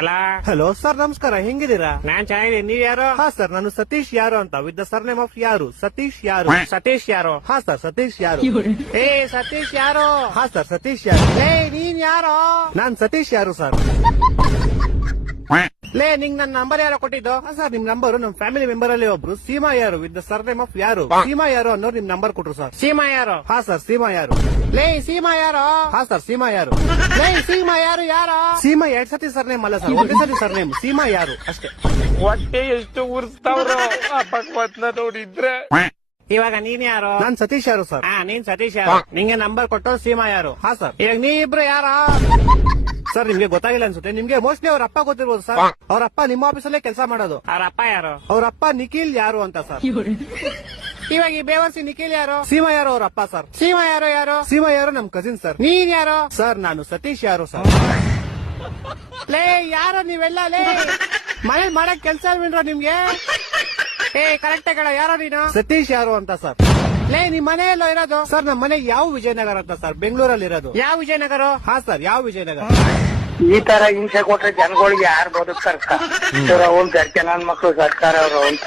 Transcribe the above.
ಅಲ್ಲ hello sir, ನಮಸ್ಕಾರ. ಹೆಂಗಿದ್ದೀರಾ? ನಾನ್ ಚೆನ್ನಾಗಿದ್ದೀನಿ. ನೀವ್ ಯಾರು? ಹಾ ಸರ್, ನಾನು ಸತೀಶ್ ಯಾರು ಅಂತ, ವಿತ್ ದ ಸರ್ನೇಮ್ ಆಫ್ ಯಾರು. ಸತೀಶ್ ಯಾರು. ಸತೀಶ್ ಯಾರು? ಹಾ ಸರ್, ಸತೀಶ್ ಯಾರು. ಏ ಸತೀಶ್ ಯಾರು? ಹಾ ಸರ್, ಸತೀಶ್ ಯಾರು. ಏ ನೀನ್ ಯಾರು? ನಾನ್ ಸತೀಶ್ ಯಾರು ಸರ್. ಲೇ ನಿಂಗ್ ನನ್ ನಂಬರ್ ಯಾರೋ ಕೊಟ್ಟಿದ್ದು? ಹಾ ಸರ್, ನಿಮ್ ನಂಬರ್ ನಮ್ ಫ್ಯಾಮಿಲಿ ಮೆಂಬರ್ ಅಲ್ಲಿ ಒಬ್ರು ಸೀಮಾ ಯಾರು ವಿತ್ ದ ಸರ್ನೇಮ್ ಆಫ್ ಯಾರು. ಸೀಮಾ ಯಾರು ಅನ್ನೋರು ನಿಮ್ ನಂಬರ್ ಕೊಟ್ರು ಸರ್. ಸೀಮಾ ಯಾರು? ಹಾ ಸರ್, ಸೀಮಾ ಯಾರು. ಲೇ ಸೀಮಾ ಯಾರು? ಹಾ ಸರ್, ಸೀಮಾ ಯಾರು. ಲೇ ಸೀಮಾ ಯಾರು? ಯಾರು? ಸೀಮಾ 2 ಸತಿ ಸರ್ನೇಮ್ ಅಲ್ಲ ಸರ್, ಒಂದೇ ಸತಿ ಸರ್ನೇಮ್. ಸೀಮಾ ಯಾರು ಅಷ್ಟೇ. ಹೊಟ್ಟೆ ಎಷ್ಟು ಉರ್ಸ್ತಾವ್ರು ಆ ಭಗವತ್ನ ನೋಡಿದ್ರೆ. ಇವಾಗ ನೀನ್ ಯಾರು? ನಾನ್ ಸತೀಶ್ ಯಾರು ಸರ್. ಹಾ ನೀನ್ ಸತೀಶ್ ಯಾರು? ನಿಂಗೆ ನಂಬರ್ ಕೊಟ್ಟು ಸೀಮಾ ಯಾರು? ಹಾ ಸರ್. ಇವಾಗ ನೀ ಇಬ್ರು ಯಾರ? ಸರ್, ನಿಮ್ಗೆ ಗೊತ್ತಾಗಿಲ್ಲ ಅನ್ಸುತ್ತೆ. ನಿಮ್ಗೆ ಮೋಸ್ಟ್ಲಿ ಅವ್ರ ಅಪ್ಪ ಗೊತ್ತಿರ್ಬೋದು ಸರ್. ಅವ್ರ ಅಪ್ಪ ನಿಮ್ಮ ಆಫೀಸಲ್ಲೇ ಕೆಲಸ ಮಾಡೋದು. ಅವ್ರ ಅಪ್ಪ ಯಾರು? ಅವ್ರ ಅಪ್ಪ ನಿಖಿಲ್ ಯಾರು ಅಂತ ಸರ್. ಇವಾಗ ಈ ಬೇವರ್ಸಿ ನಿಖಿಲ್ ಯಾರು? ಸೀಮಾ ಯಾರು ಅವ್ರ ಅಪ್ಪ ಸರ್. ಸೀಮಾ ಯಾರು? ಯಾರು? ಸೀಮಾ ಯಾರು ನಮ್ ಕಸಿನ್ ಸರ್. ನೀನ್ ಯಾರು? ಸರ್, ನಾನು ಸತೀಶ್ ಯಾರು ಸರ್. ಲೇ ಯಾರು ನೀವೆಲ್ಲ? ಲೇ ಮನೇಲಿ ಮಾಡಕ್ ಕೆಲ್ಸ ಇಲ್ವೇನ್ರ ನಿಮ್ಗೆ? ಏ ಕರೆಕ್ಟ್ ಆಗಿ ಯಾರೋ ನೀನು? ಸತೀಶ್ ಯಾರು ಅಂತ ಸರ್. ಲೇ ನಿಮ್ ಮನೆ ಎಲ್ಲೋ ಇರೋದು? ಸರ್, ನಮ್ಮ ಮನೆ ಯಾವ ವಿಜಯನಗರ ಅಂತ ಸರ್, ಬೆಂಗಳೂರಲ್ಲಿ ಇರೋದು. ಯಾವ ವಿಜಯನಗರ? ಹಾ ಸರ್, ಯಾವ ವಿಜಯನಗರ. ಈ ತರ ಹಿಂಸೆ ಕೊಟ್ರೆ ಜನಗಳಿಗೆ ಯಾರು ಬದುಕ್ತಾರ? ಅವ್ನ್ ಗರ್ಕೆ ನನ್ ಮಕ್ಳು ಸರ್ಕಾರ ಅವ್ರು ಅವ್ನ್